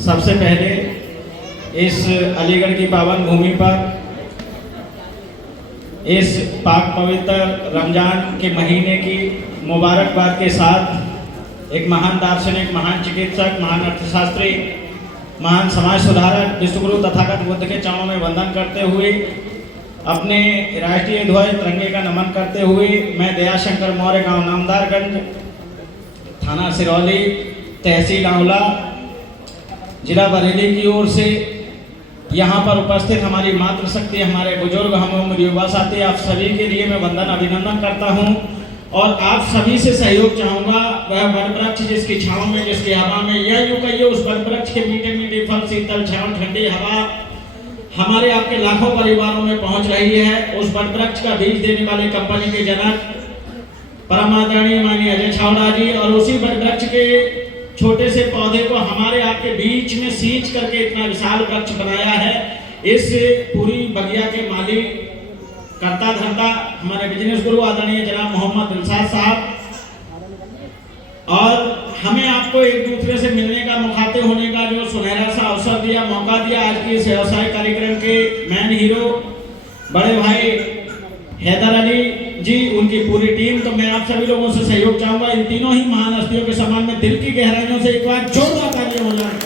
सबसे पहले इस अलीगढ़ की पावन भूमि पर इस पाक पवित्र रमजान के महीने की मुबारकबाद के साथ एक महान दार्शनिक, महान चिकित्सक, महान अर्थशास्त्री, महान समाज सुधारक विश्वगुरु तथागत बुद्ध के चरणों में वंदन करते हुए, अपने राष्ट्रीय ध्वज तिरंगे का नमन करते हुए मैं दयाशंकर मौर्य, गांव नामदारगंज, थाना सिरौली, तहसील आंवला, जिला बरेली की ओर से यहाँ पर उपस्थित हमारी मातृशक्ति, हमारे बुजुर्ग, हम उम्र युवा साथी, आप सभी के लिए मैं वंदन अभिनंदन करता हूँ और आप सभी से सहयोग चाहूँगा। वह वट वृक्ष जिसकी छाँव में, जिसकी हवा में, यह यूँ कहिए उस वट वृक्ष के मीठे मीठे फल, शीतल छाँव, ठंडी हवा हमारे आपके लाखों परिवारों में पहुँच रही है। उस वट वृक्ष का बीज देने वाले कंपनी के जनक परम आदरणीय माननीय अजय छावड़ा जी, और उसी वट वृक्ष के छोटे से पौधे को हमारे आपके बीच में सींच करके इतना विशाल वृक्ष बनाया है। इस पूरी बगिया के मालिक, करता धरता हमारे बिजनेस गुरु आदरणीय जनाब मोहम्मद दिलशाद साहब, और हमें आपको एक दूसरे से मिलने का, मुखातिब होने का जो सुनहरा सा अवसर दिया, मौका दिया। आज की इस व्यवसाय कार्यक्रम के मैन हीरो बड़े भाई हैदर अली जी, उनकी पूरी टीम, तो मैं आप सभी लोगों से सहयोग चाहूंगा। इन तीनों ही महान हस्तियों के सम्मान में दिल की गहराइयों से एक बार जोरदार तालियां हो जाए।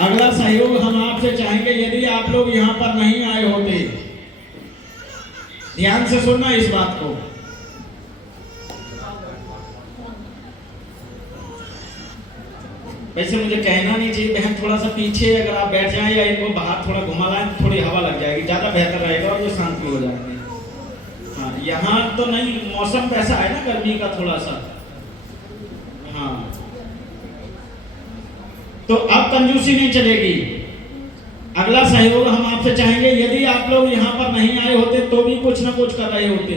अगला सहयोग हम आपसे चाहेंगे, यदि आप लोग यहाँ पर नहीं आए होते, ध्यान से सुनना इस बात को, वैसे मुझे कहना नहीं चाहिए बहन, थोड़ा सा पीछे अगर आप बैठ जाएं या इनको बाहर थोड़ा घुमा लाएं, थोड़ी हवा लग जाएगी, ज्यादा बेहतर रहेगा और ये शांति हो जाएंगे। हाँ, यहाँ तो नहीं, मौसम कैसा है ना गर्मी का थोड़ा सा। हाँ, तो अब कंजूसी नहीं चलेगी। अगला सहयोग हम आपसे चाहेंगे, यदि आप लोग यहाँ पर नहीं आए होते तो भी कुछ ना कुछ कर रहे होते,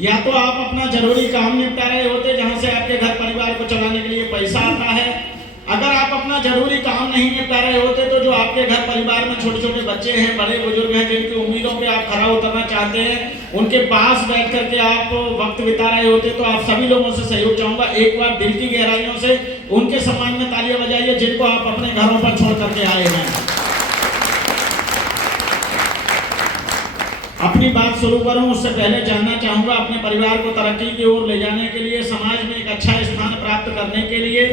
या तो आप अपना जरूरी काम निपटा रहे होते जहां से आपके घर परिवार को चलाने के लिए पैसा आता है। अगर आप अपना जरूरी काम नहीं निपटा रहे होते तो जो आपके घर परिवार में छोटे छोटे बच्चे हैं, बड़े बुजुर्ग हैं, जिनकी उम्मीदों पे आप खरा उतरना चाहते हैं, उनके पास बैठ करके आप वक्त बिता रहे होते, तो आप सभी लोगों से सहयोग चाहूंगा, एक बार दिल की गहराइयों से उनके सम्मान में तालियां बजाइए जिनको आप अपने घरों पर छोड़ करके आए हैं। अपनी बात शुरू करूं उससे पहले जानना चाहूंगा, अपने परिवार को तरक्की की ओर ले जाने के लिए, समाज में एक अच्छा स्थान प्राप्त करने के लिए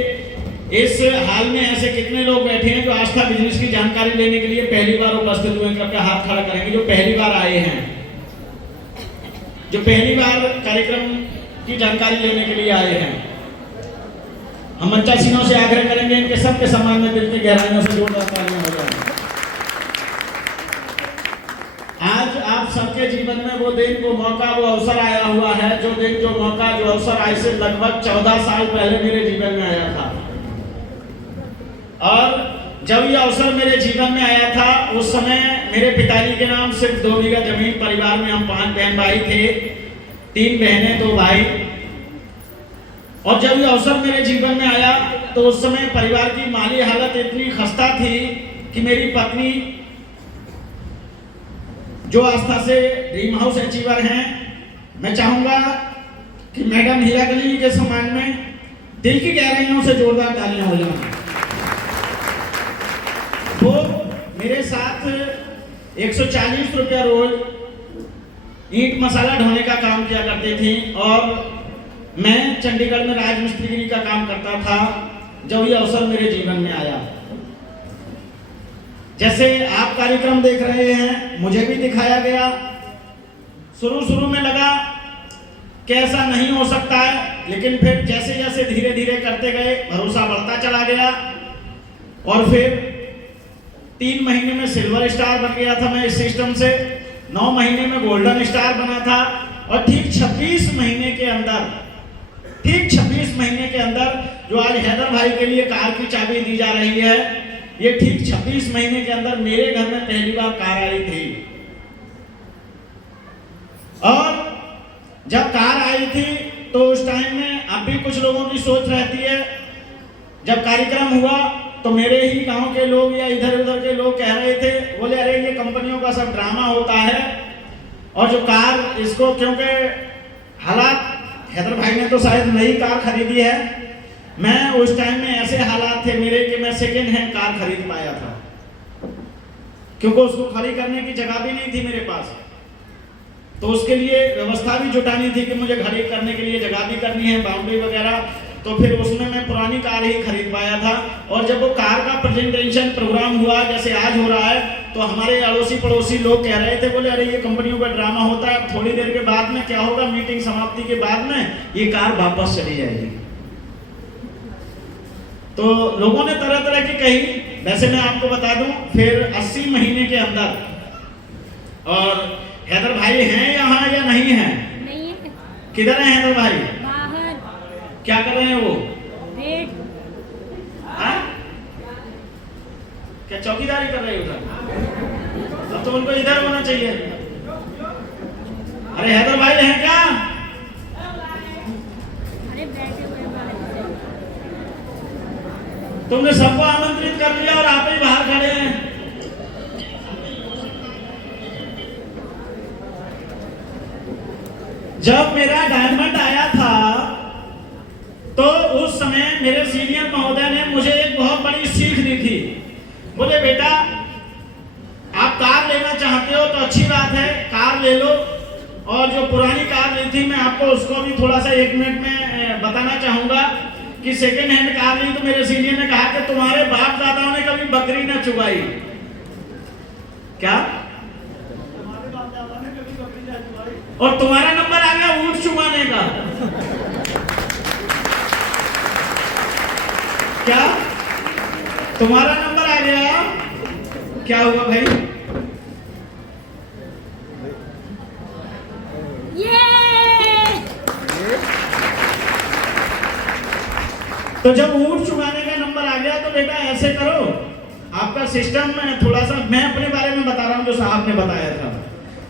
इस हाल में ऐसे कितने लोग बैठे हैं जो आस्था बिजनेस की जानकारी लेने के लिए पहली बार उपस्थित हुए? कृपया हाथ खड़ा करेंगे जो पहली बार आए हैं, जो पहली बार कार्यक्रम की जानकारी लेने के लिए आए हैं। हम मंचासीनों से आग्रह करेंगे इनके सबके सम्मान में दिल की गहराइयों से जोरदार तालियां हो जाए। आज आप सबके जीवन में वो दिन, वो मौका, वो अवसर आया हुआ है, जो दिन, जो मौका, जो अवसर आज से लगभग 14 साल पहले मेरे जीवन में आया था। और जब ये अवसर मेरे जीवन में आया था उस समय मेरे पिताजी के नाम सिर्फ 2 बीघा जमीन, परिवार में हम 5 बहन भाई थे, 3 बहनें 2 भाई। और जब ये अवसर मेरे जीवन में आया तो उस समय परिवार की माली हालत इतनी खस्ता थी कि मेरी पत्नी, जो आस्था से ड्रीम हाउस अचीवर हैं, मैं चाहूंगा कि मैडम हीरा गली के सम्मान में दिल की गहराइयों से जोरदार तालियां हो जाएं। वो मेरे साथ 140 रुपया रोज ईंट मसाला ढोने का काम किया करती थी और मैं चंडीगढ़ में राजमिस्त्री का काम करता था। जब ये अवसर मेरे जीवन में आया, जैसे आप कार्यक्रम देख रहे हैं, मुझे भी दिखाया गया। शुरू में लगा कि ऐसा नहीं हो सकता है, लेकिन फिर जैसे जैसे धीरे धीरे करते गए भरोसा बढ़ता चला गया और फिर 3 महीने में सिल्वर स्टार बन गया था मैं इस सिस्टम से, 9 महीने में गोल्डन स्टार बना था और ठीक 26 महीने के अंदर जो आज हैदर भाई के लिए कार की चाबी दी जा रही है, ये ठीक 26 महीने के अंदर मेरे घर में पहली बार कार आई थी। और जब कार आई थी तो उस टाइम में अब भी कुछ लोगों की सोच रहती है, जब कार्यक्रम हुआ तो मेरे ही गांव के लोग या इधर उधर के लोग कह रहे थे, बोले अरे ये कंपनियों का सब ड्रामा होता है। और जो कार इसको, क्योंकि हालात, हैदर भाई ने तो शायद नई कार खरीदी है, मैं उस टाइम में ऐसे हालात थे मेरे कि मैं सेकेंड हैंड कार खरीद पाया था, क्योंकि उसको खड़ी करने की जगह भी नहीं थी मेरे पास। तो उसके लिए व्यवस्था भी जुटानी थी कि मुझे खड़ी करने के लिए जगह भी करनी है, बाउंड्री वगैरह। तो फिर उसमें मैं पुरानी कार ही खरीद पाया था। और जब वो कार का प्रेजेंटेशन प्रोग्राम हुआ जैसे आज हो रहा है, तो हमारे अड़ोसी पड़ोसी लोग कह रहे थे, बोले अरे ये कंपनियों का ड्रामा होता है, थोड़ी देर के बाद में क्या होगा, मीटिंग समाप्ति के बाद में ये कार वापस चली जाएगी। तो लोगों ने तरह तरह की कही। वैसे मैं आपको बता दूं, फिर 80 महीने के अंदर, और हैदर भाई हैं यहाँ या नहीं है? नहीं है। किधर है हैदर भाई? बाहर। क्या कर रहे हैं वो? वेट। हाँ? क्या चौकीदारी कर रहे हो उधर? अब तो उनको इधर होना चाहिए। अरे हैदर भाई हैं क्या? अरे बैठे हुए बाहर। तुमने सबको आमंत्रित कर लिया और आप ही बाहर खड़े हैं। जब मेरा डायमंड आया था तो उस समय मेरे सीनियर महोदय ने मुझे एक बहुत बड़ी सीख दी थी। बोले बेटा, आप कार लेना चाहते हो तो अच्छी बात है, कार ले लो। और जो पुरानी कार ली थी, मैं आपको उसको भी थोड़ा सा 1 मिनट में बताना चाहूंगा कि सेकेंड हैंड कार ली तो मेरे सीनियर ने कहा कि तुम्हारे बाप दादाओं ने कभी बकरी ना चुगाई। क्या? और तुम्हारा नंबर आ गया ऊंट चुमाने का। क्या? तुम्हारा नंबर आ गया? क्या हुआ भाई? ये तो जब ऊंट चुगाने का नंबर आ गया तो बेटा ऐसे करो, आपका सिस्टम में थोड़ा सा, मैं अपने बारे में बता रहा हूं जो साहब ने बताया था।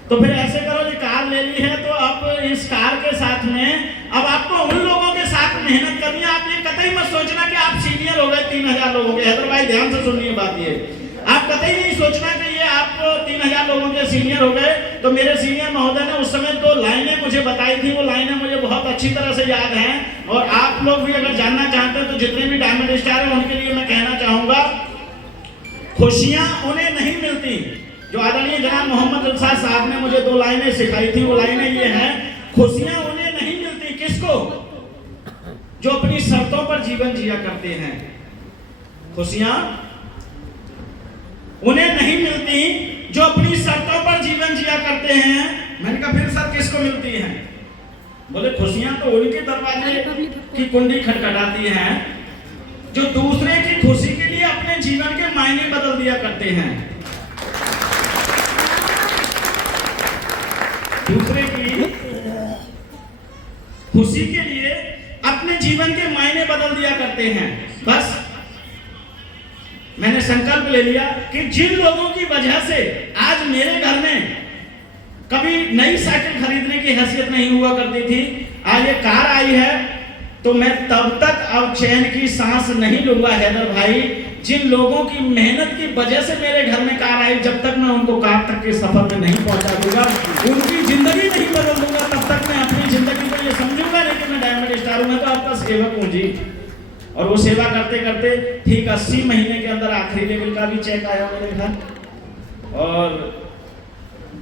तो फिर ऐसे करो, ये कार ले ली है तो अब इस कार के साथ में अब आपको उन लोगों के साथ मेहनत करनी है। आप ये कतई मत सोचना कि आप सीनियर हो गए 3000 लोगों के। हैदर भाई ध्यान से सुनिए बात, ये आप कतई नहीं सोचना कि ये आप 3000 लोगों के सीनियर हो गए। तो मेरे सीनियर महोदय ने उस समय 2 लाइनें मुझे बताई थी, वो लाइनें मुझे बहुत अच्छी तरह से याद हैं। और आप लोग भी अगर जानना चाहते हैं तो जितने भी डायमंड स्टार हैं उनके लिए मैं कहना चाहूंगा, खुशियां उन्हें नहीं मिलती। जो आदरणीय जनाब मोहम्मद इरशाद साहब ने मुझे 2 लाइनें सिखाई थी, वो लाइनें ये हैं, खुशियां उन्हें नहीं मिलती। किसको? जो अपनी शर्तों पर जीवन जिया करते हैं। खुशियां उन्हें नहीं मिलती जो अपनी शर्तों पर जीवन जिया करते हैं। मैंने कहा फिर सर किसको मिलती हैं? बोले खुशियां तो उनके दरवाजे की कुंडी खटखटाती हैं जो दूसरे की खुशी के लिए अपने जीवन के मायने बदल दिया करते हैं। दूसरे की खुशी के लिए अपने जीवन के मायने बदल दिया करते हैं। बस मैंने संकल्प ले लिया कि जिन लोगों की वजह से आज मेरे घर में कभी नई साइकिल खरीदने की हैसियत नहीं हुआ करती थी, आज ये कार आई है, तो मैं तब तक अब चैन की सांस नहीं लूंगा हैदर भाई, जिन लोगों की मेहनत की वजह से मेरे घर में कार आई, जब तक मैं उनको कार तक के सफर में नहीं पहुंचा दूंगा, उनकी जिंदगी नहीं बदल दूंगा, तब तक मैं अपनी जिंदगी को ये समझूंगा नहीं कि मैं डायमंड स्टार हूं। मैं तो आपका सेवक हूं जी। और वो सेवा करते करते ठीक 80 महीने के अंदर आखिरी लेवल का भी चेक आया मेरे घर। और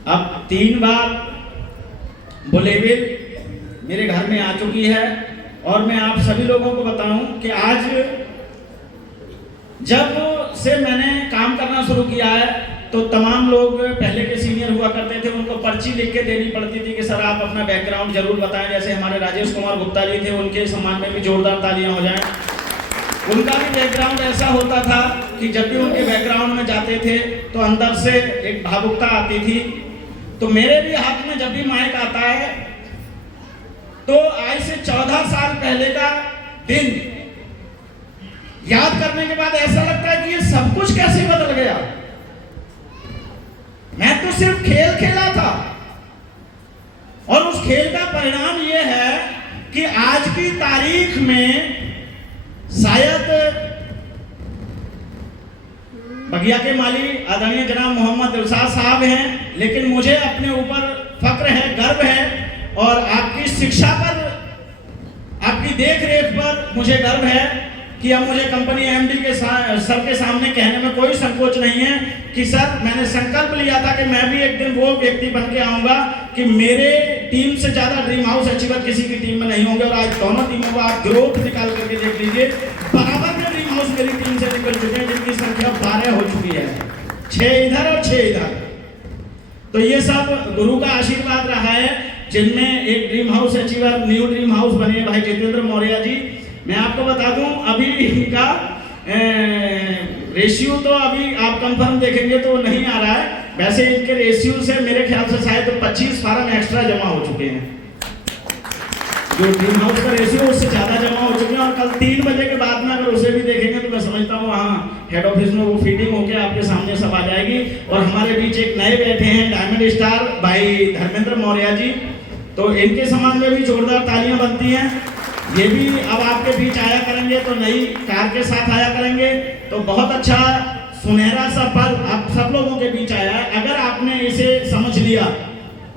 अब 3 बार वो लेवल मेरे घर में आ चुकी है। और मैं आप सभी लोगों को बताऊं कि आज जब से मैंने काम करना शुरू किया है तो तमाम लोग पहले के सीनियर हुआ करते थे, उनको पर्ची लिख के देनी पड़ती थी कि सर आप अपना बैकग्राउंड जरूर बताएं। जैसे हमारे राजेश कुमार गुप्ता जी थे, उनके सम्मान में भी जोरदार तालियां हो जाएं। उनका भी बैकग्राउंड ऐसा होता था कि जब भी उनके बैकग्राउंड में जाते थे तो अंदर से एक भावुकता आती थी। तो मेरे भी हाथ में जब भी माइक आता है तो आज से 14 साल पहले का दिन याद करने के बाद ऐसा लगता है कि ये सब कुछ कैसे बदल गया। मैं तो सिर्फ खेल खेला था और उस खेल का परिणाम ये है कि आज की तारीख में शायद बगिया के माली आदरणीय जनाब मोहम्मद इरशाद साहब हैं, लेकिन मुझे अपने ऊपर फक्र है, गर्व है और आपकी शिक्षा पर, आपकी देख रेख पर मुझे गर्व है कि अब मुझे कंपनी एमडी के सर के सामने कहने में कोई संकोच नहीं है कि सर मैंने संकल्प लिया था कि मैं भी एक दिन वो व्यक्ति बन के आऊंगा कि मेरे टीम से ज्यादा ड्रीम हाउस अचीवर किसी की टीम में नहीं होंगे। और आज दोनों टीमों को आप ग्रोथ निकाल करके देख लीजिए, बराबर के ड्रीम हाउस मेरी टीम से निकल चुके हैं, जिनकी संख्या 12 हो चुकी है, 6 इधर और 6 इधर। तो ये सब गुरु का आशीर्वाद रहा है, जिनमें एक dream house achiever new dream house बने भाई जितेंद्र मौर्य जी। मैं आपको बता दूं अभी इनका रेशियो तो अभी आप कंफर्म देखेंगे तो नहीं आ रहा है, वैसे इनके रेशियो से मेरे ख्याल से शायद 25 फार्म एक्स्ट्रा जमा हो चुके हैं। जो ड्रीम हाउस का रेशियो उससे ज्यादा जमा हो चुके हैं, और कल 3 बजे के बाद में अगर उसे भी देखेंगे तो मैं समझता हूँ वहाँ हेड ऑफिस में वो फीडिंग होकर आपके सामने सब आ जाएगी। और हमारे बीच एक नए बैठे हैं डायमंड स्टार भाई धर्मेंद्र मौर्य जी, तो इनके सम्मान में भी जोरदार तालियां बनती हैं। ये भी अब आपके बीच आया करेंगे तो नई कार के साथ आया करेंगे, तो बहुत अच्छा सुनहरा सा पल आप सब लोगों के बीच आया है अगर आपने इसे समझ लिया।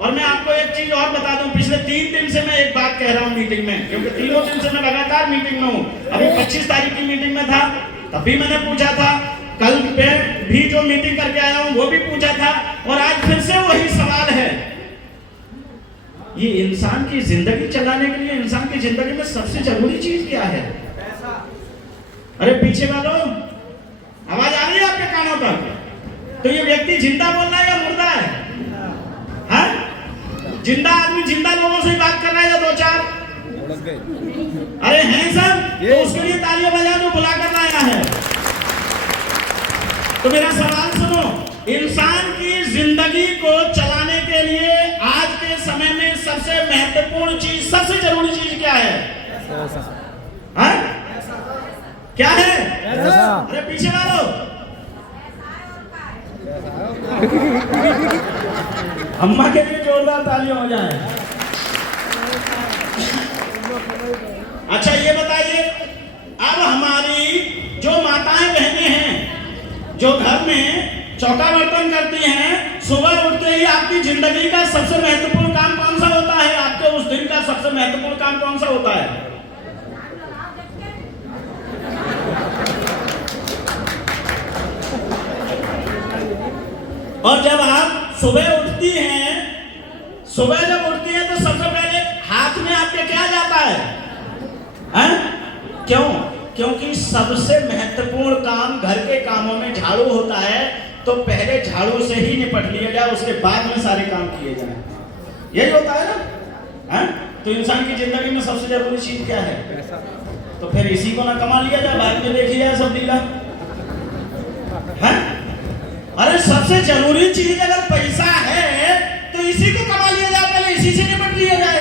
और मैं आपको एक चीज और बता दूं, पिछले 3 दिन से मैं एक बात कह रहा हूं मीटिंग में, क्योंकि 3 दिन से मैं लगातार मीटिंग में हूं। अभी 25 तारीख की मीटिंग में था, तब भी मैंने पूछा था, कल पे भी जो मीटिंग करके आया हूं वो भी पूछा था, और आज फिर से वही सवाल है। ये इंसान की जिंदगी चलाने के लिए इंसान की जिंदगी में सबसे जरूरी चीज क्या है? अरे पीछे वालों, आवाज आ रही है आपके कानों पर? तो ये व्यक्ति जिंदा बोल रहा है या मुर्दा है? हाँ? जिंदा आदमी जिंदा लोगों से ही बात कर रहा है या 2-4? अरे हैं सब, तो उसके लिए तालियां बजा दो, बुला कर लाया है। तो मेरा सवाल सुनो, इंसान की जिंदगी को चलाने के लिए आज के समय में सबसे महत्वपूर्ण चीज, सबसे जरूरी चीज क्या है? हाँ? क्या है? अरे पीछे वालों, अम्मा के लिए जोरदार तालियां हो जाए। अच्छा ये बताइए, अब हमारी जो माताएं बहनें हैं जो घर में चौका बर्तन करती हैं, सुबह उठते ही आपकी जिंदगी का सबसे महत्वपूर्ण काम कौन सा होता है? आपके उस दिन का सबसे महत्वपूर्ण काम कौन सा होता है? और जब आप सुबह उठती हैं, सुबह जब उठती हैं तो सबसे पहले हाथ में आपके क्या जाता है? क्यों? क्योंकि सबसे महत्वपूर्ण काम घर के कामों में झाड़ू होता है, तो पहले झाड़ू से ही निपट लिया जाए, उसके बाद में सारे काम किए जाए। यही होता है ना? तो इंसान की जिंदगी में सबसे जरूरी चीज क्या है? तो फिर इसी को ना कमा लिया जाए, बाद में देखी जाए सब लीला। अरे सबसे जरूरी चीज अगर पैसा है तो इसी को कमा लिया जाए, पहले इसी से निपट लिया जाए।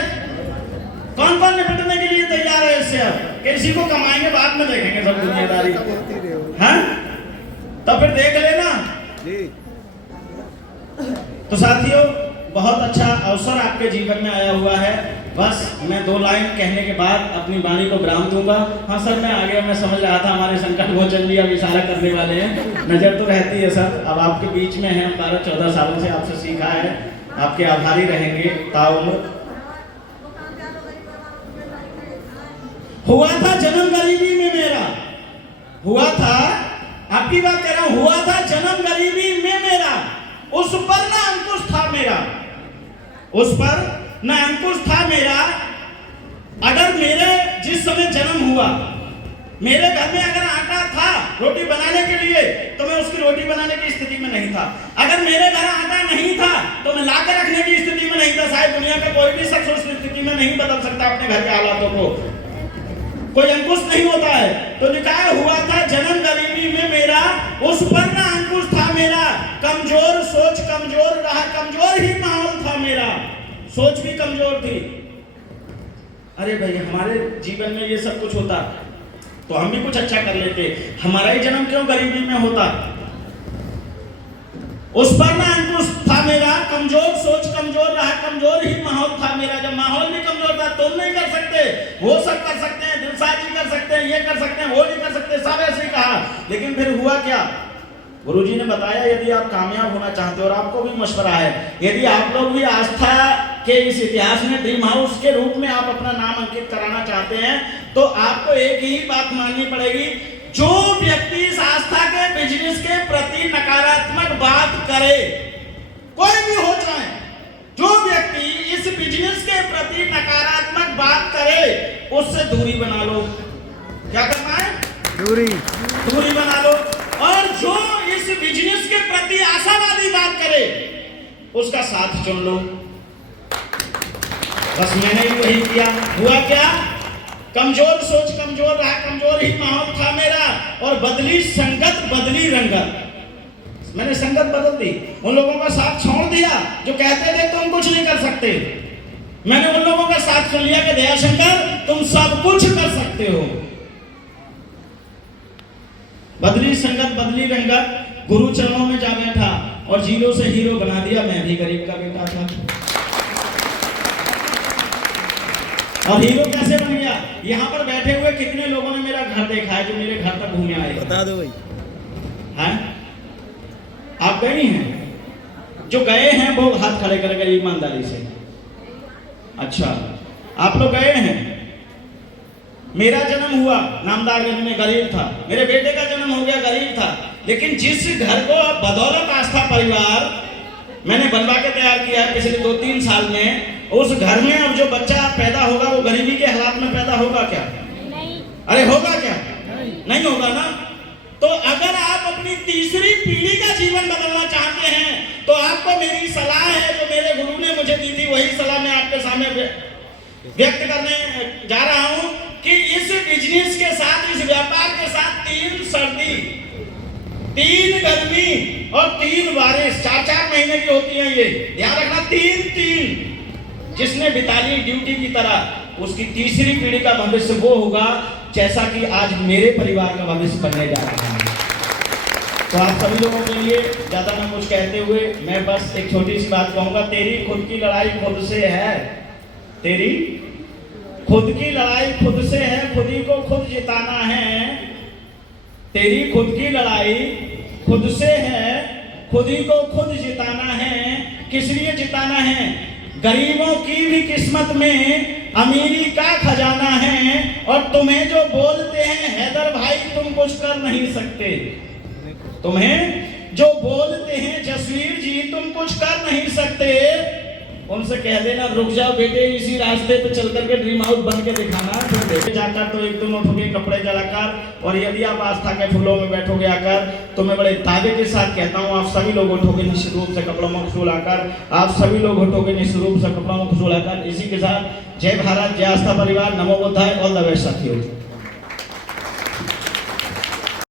कौन कौन निपटने के लिए तैयार है इससे? अब किसी को कमाएंगे, बाद में देखेंगे सब दुनियादारी। तो फिर देख लेना। तो साथियों, बहुत अच्छा अवसर आपके जीवन में आया हुआ है। बस मैं 2 लाइन कहने के बाद अपनी वाणी को विराम दूंगा। हाँ सर, मैं आ गया, मैं समझ रहा था हमारे संकट मोचन जी अब इशारा करने वाले हैं, नजर तो रहती है सर। अब आपके बीच में हैं, 12-14 सालों से आपसे सीखा है, आपके आभारी रहेंगे ताउम्र। हुआ था जन्म गरीबी में मेरा, हुआ था, आपकी बात कह रहा हूं, हुआ था जन्म गरीबी में मेरा, उस पर ना अंकुश था मेरा, उस पर ना अंकुश था मेरा। अगर मेरे जिस समय जन्म हुआ, मेरे घर में अगर आटा था रोटी बनाने के लिए, तो मैं उसकी रोटी बनाने की स्थिति में नहीं था। अगर मेरे घर आटा नहीं था तो मैं ला कर रखने की स्थिति में नहीं था। शायद दुनिया का कोई भी शख्स उस स्थिति में नहीं बदल सकता अपने घर के हालातों को, कोई अंकुश नहीं होता है। तो लिखा है, हुआ था जन्म गरीबी में मेरा, उस पर ना अंकुश था मेरा, कमजोर सोच कमजोर रहा, कमजोर ही माहौल था मेरा, सोच भी कमजोर थी। अरे भाई, हमारे जीवन में ये सब कुछ होता तो हम भी कुछ अच्छा कर लेते, हमारा ही जन्म क्यों गरीबी में होता? उस पर ना अंकुश था मेरा, कमजोर सोच कमजोर रहा, कमजोर ही माहौल था मेरा। जब माहौल भी कमजोर था, तुम नहीं कर सकते, वो सब कर सकते हैं, दिलसाजी कर सकते हैं, ये कर सकते हैं, वो नहीं कर सकते, सब ऐसे ही कहा। लेकिन फिर हुआ क्या? गुरुजी ने बताया, यदि आप कामयाब होना चाहते हो, और आपको भी मशवरा है, यदि आप लोग भी आस्था के इस इतिहास में ड्रीम हाउस के रूप में आप अपना नाम अंकित कराना चाहते हैं, तो आपको एक ही बात माननी पड़ेगी, जो व्यक्ति इस आस्था के बिजनेस के प्रति नकारात्मक बात करे, कोई भी हो चाहे, जो व्यक्ति इस बिजनेस के प्रति नकारात्मक बात करे उससे दूरी बना लो। क्या करना है? दूरी बना लो। और जो इस बिजनेस के प्रति आशावादी बात करे उसका साथ चुन लो। बस मैंने ही वही किया। हुआ क्या? कमजोर सोच, कमजोर रहा, कमजोर ही माहौल था मेरा, और बदली संगत बदली रंगत। मैंने संगत बदल दी, उन लोगों का साथ छोड़ दिया जो कहते थे तुम कुछ नहीं कर सकते। मैंने उन लोगों का साथ सुन लिया कि दयाशंकर तुम सब कुछ कर सकते हो। बदली संगत बदली रंगत, गुरु चरणों में जा बैठा और जीरो से हीरो बना दिया। मैं भी गरीब का बेटा था। और हीरो कैसे बन गया? यहाँ पर बैठे हुए कितने लोगों ने मेरा घर देखा है, जो मेरे घर तक घूमने आए? बता दो भाई। हैं? आप गए हैं? जो गए हैं वो हाथ खड़े करेंगे ईमानदारी से। अच्छा, आप लोग गए हैं? मेरा जन्म हुआ नामदारगंज में, गरीब था। मेरे बेटे का जन्म हो गया, गरीब था। लेकिन जिस घर को बदौलत आस्था परिवार मैंने बनवा के तैयार किया है पिछले 2-3 साल में, उस घर में अब जो बच्चा पैदा होगा वो गरीबी के हालात में पैदा होगा क्या? नहीं। अरे होगा क्या? नहीं होगा ना। तो अगर आप अपनी तीसरी पीढ़ी का जीवन बदलना चाहते हैं तो आपको मेरी सलाह है, जो मेरे गुरु ने मुझे दी थी, वही सलाह मैं आपके सामने व्यक्त करने जा रहा हूं कि इस बिजनेस के साथ, इस व्यापार के साथ 3 सर्दी, 3 गर्मी और 3 बारिश 4-4 महीने की होती है। ये ध्यान रखना, 3-3 जिसने बिता ली ड्यूटी की तरह, उसकी तीसरी पीढ़ी का भविष्य वो होगा जैसा कि आज मेरे परिवार का भविष्य बनने जा रहा है। तो आप सभी लोगों के लिए ज्यादा ना कुछ कहते हुए मैं बस एक छोटी सी बात कहूंगा। तेरी खुद की लड़ाई खुद से है। तेरी खुद की लड़ाई खुद से है, खुद ही को खुद जिताना है। तेरी खुद की लड़ाई खुद से है, खुद ही को खुद जिताना है। किस लिए जिताना है? गरीबों की भी किस्मत में अमीरी का खजाना है। और तुम्हें जो बोलते हैं हैदर भाई तुम कुछ कर नहीं सकते, तुम्हें जो बोलते हैं जसवीर जी तुम कुछ कर नहीं सकते, उनसे कह देना रुक जाओ बेटे, इसी रास्ते पे चल करके ड्रीम हाउस बन के दिखाना। फिर देखे जाकर तो 1-2 उठोगे कपड़े जलाकर, और यदि आप आस्था के फूलों में बैठोगे आकर, तो मैं बड़े दावे के साथ कहता हूँ आप सभी लोग उठोगे निश्चित रूप से कपड़ों में खुशबू लाकर। आप सभी लोग उठोगे निश्चित रूप से कपड़ों में खुशबू लाकर। इसी के साथ जय भारत, जय आस्था परिवार, नमो बुद्धाय, ऑल द बेस्ट साथियों।